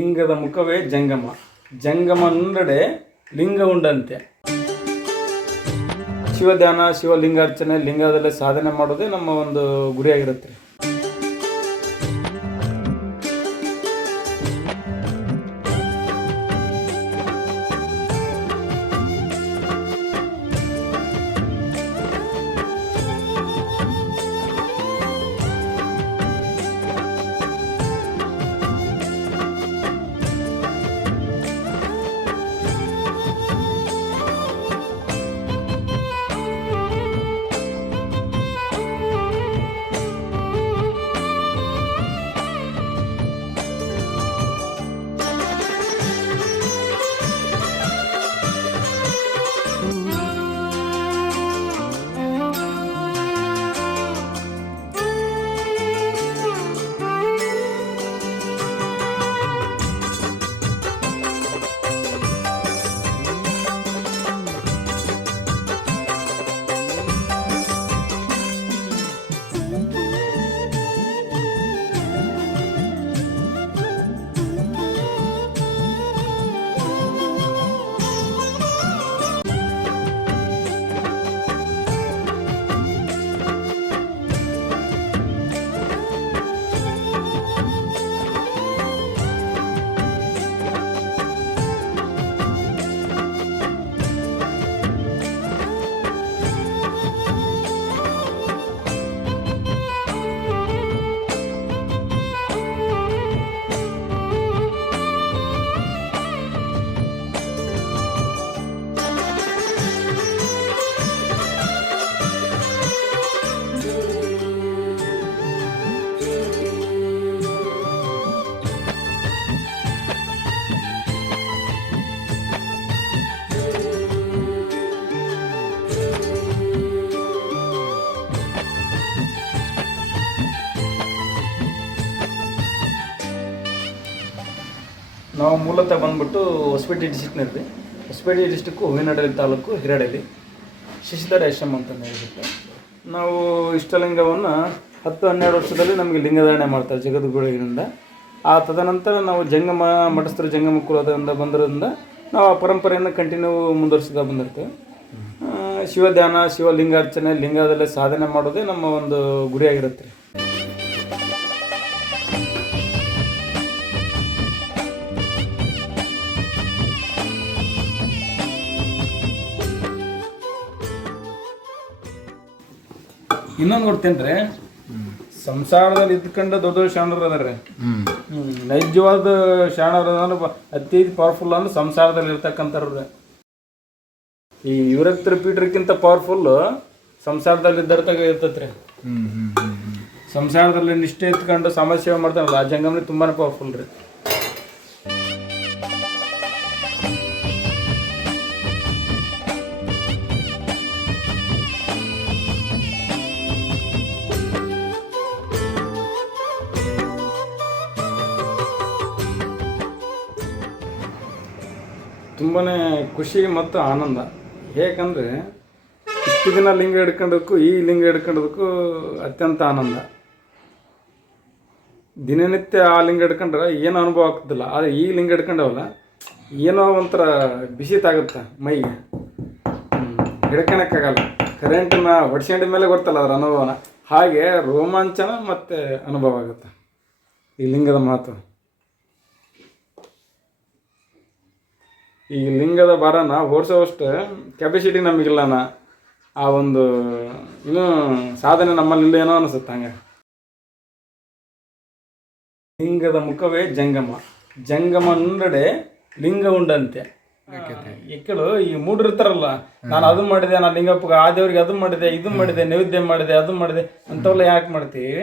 ಲಿಂಗದ ಮುಖವೇ ಜಂಗಮ. ಜಂಗಮ ನಡೆ ಲಿಂಗ ಉಂಡಂತೆ. ಶಿವಧ್ಯಾನ ಶಿವಲಿಂಗಾರ್ಚನೆ, ಲಿಂಗದಲ್ಲೇ ಸಾಧನೆ ಮಾಡೋದೇ ನಮ್ಮ ಒಂದು ಗುರಿಯಾಗಿರುತ್ತೆ. ನಾವು ಮೂಲತಃ ಬಂದ್ಬಿಟ್ಟು ಹೊಸಪೇಟೆ ಡಿಸ್ಟಿಕ್ನಲ್ಲಿ ಹೊಸಪೇಟೆ ಡಿಸ್ಟಿಕ್ಕು ಹೂವಿನಡಲಿ ತಾಲೂಕು ಹಿರಡಲಿ. ಶಶಿಧರ ಎಂ ಅಂತ ಹೇಳ್ಬಿಟ್ಟು. ನಾವು ಇಷ್ಟಲಿಂಗವನ್ನು ಹತ್ತು ಹನ್ನೆರಡು ವರ್ಷದಲ್ಲಿ ನಮಗೆ ಲಿಂಗಧಾರಣೆ ಮಾಡ್ತಾರೆ ಜಗದ್ಗುರುಗಳಿಂದ. ಆ ತದನಂತರ ನಾವು ಜಂಗಮ, ಮಠಸ್ಥರು ಜಂಗಮ ಕುಲದಿಂದ ಬಂದಿರೋದ್ರಿಂದ ನಾವು ಆ ಪರಂಪರೆಯನ್ನು ಕಂಟಿನ್ಯೂ ಮುಂದುವರಿಸ್ತಾ ಬಂದಿರ್ತೇವೆ. ಶಿವಧ್ಯಾನ, ಶಿವಲಿಂಗಾರ್ಚನೆ, ಲಿಂಗದಲ್ಲೇ ಸಾಧನೆ ಮಾಡೋದೇ ನಮ್ಮ ಒಂದು ಗುರಿಯಾಗಿರುತ್ತೆ. ಇನ್ನೊಂದು ನೋಡ್ತೇನ್ರಿ ಸಂಸಾರದಲ್ಲಿ ಇದ್ಕೊಂಡ ದೊಡ್ಡ ದೊಡ್ಡ ಶಾಣರು ಅದಾರ್ರಿ. ನೈಜವಾದ ಶಾಣರು ಅಂದ್ರೆ ಅತಿ ಪವರ್ಫುಲ್ ಅಂದ್ರೆ ಸಂಸಾರದಲ್ಲಿ ಇರ್ತಕ್ಕಂಥವ್ರಿ ಈ ಇವರತ್ರ ಪೀಠರ್ಕಿಂತ ಪವರ್ಫುಲ್ ಸಂಸಾರದಲ್ಲಿ ಇದ್ದರ್ತಾಗ ಇರ್ತೈತ್ರಿ. ಸಂಸಾರದಲ್ಲಿ ನಿಷ್ಠೆ ಇತ್ಕೊಂಡು ಸಮಾಜ ಸೇವೆ ಮಾಡ್ತಾರಲ್ಲ ಆ ತುಂಬಾನೇ ಪವರ್ಫುಲ್ ರೀ. ತುಂಬಾ ಖುಷಿ ಮತ್ತು ಆನಂದ. ಏಕೆಂದರೆ ಇಷ್ಟು ದಿನ ಲಿಂಗ ಹಿಡ್ಕೊಂಡಕ್ಕೂ ಈ ಲಿಂಗ ಹಿಡ್ಕೊಂಡದಕ್ಕೂ ಅತ್ಯಂತ ಆನಂದ. ದಿನನಿತ್ಯ ಆ ಲಿಂಗ ಹಿಡ್ಕೊಂಡ್ರೆ ಏನು ಅನುಭವ ಆಗ್ತಿಲ್ಲ ಆದರೆ ಈ ಲಿಂಗ ಹಿಡ್ಕೊಂಡವಲ್ಲ, ಏನೋ ಒಂಥರ ಬಿಸಿ ತಾಗುತ್ತೆ ಮೈಗೆ. ಹಿಡ್ಕೊಳಕ್ಕಾಗಲ್ಲ. ಕರೆಂಟನ್ನ ಹೊಡ್ಸ್ಕೊಂಡ ಮೇಲೆ ಗೊತ್ತಲ್ಲ ಅದರ ಅನುಭವನ. ಹಾಗೆ ರೋಮಾಂಚನ ಮತ್ತು ಅನುಭವ ಆಗುತ್ತೆ. ಈ ಲಿಂಗದ ಮಹತ್ವ. ಈ ಲಿಂಗದ ಭಾರನ ಹೊರಿಸೋವಷ್ಟು ಕೆಪಾಸಿಟಿ ನಮಗಿಲ್ಲನ. ಆ ಒಂದು ಇನ್ನೂ ಸಾಧನೆ ನಮ್ಮಲ್ಲಿ ಇಲ್ಲ ಏನೋ ಅನಿಸುತ್ತೆ ಹಂಗೆ. ಲಿಂಗದ ಮುಖವೇ ಜಂಗಮ. ಜಂಗಮ ಲಿಂಗ ಉಂಡಂತೆ. ಎಕ್ಕಳು ಈ ಮೂಡಿರ್ತಾರಲ್ಲ ನಾನು ಅದು ಮಾಡಿದೆ ನಾನು ಲಿಂಗಪ್ಪಗೆ ಆ ದೇವ್ರಿಗೆ ಅದು ಮಾಡಿದೆ ಇದು ಮಾಡಿದೆ ನೈವೇದ್ಯ ಮಾಡಿದೆ ಅದು ಮಾಡಿದೆ ಅಂತವೆಲ್ಲ ಯಾಕೆ ಮಾಡ್ತೀವಿ?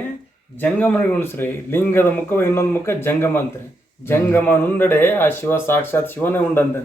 ಜಂಗಮನಿಗೆ ಉಣಿಸ್ರಿ ಲಿಂಗದ ಮುಖವೇ ಇನ್ನೊಂದು ಮುಖ ಜಂಗಮ ಅಂತಾರೆ. ಜಂಗಮ ನುಂದಡೆ ಆ ಶಿವ ಸಾಕ್ಷಾತ್ ಶಿವನೇ ಉಂಡಂತೆ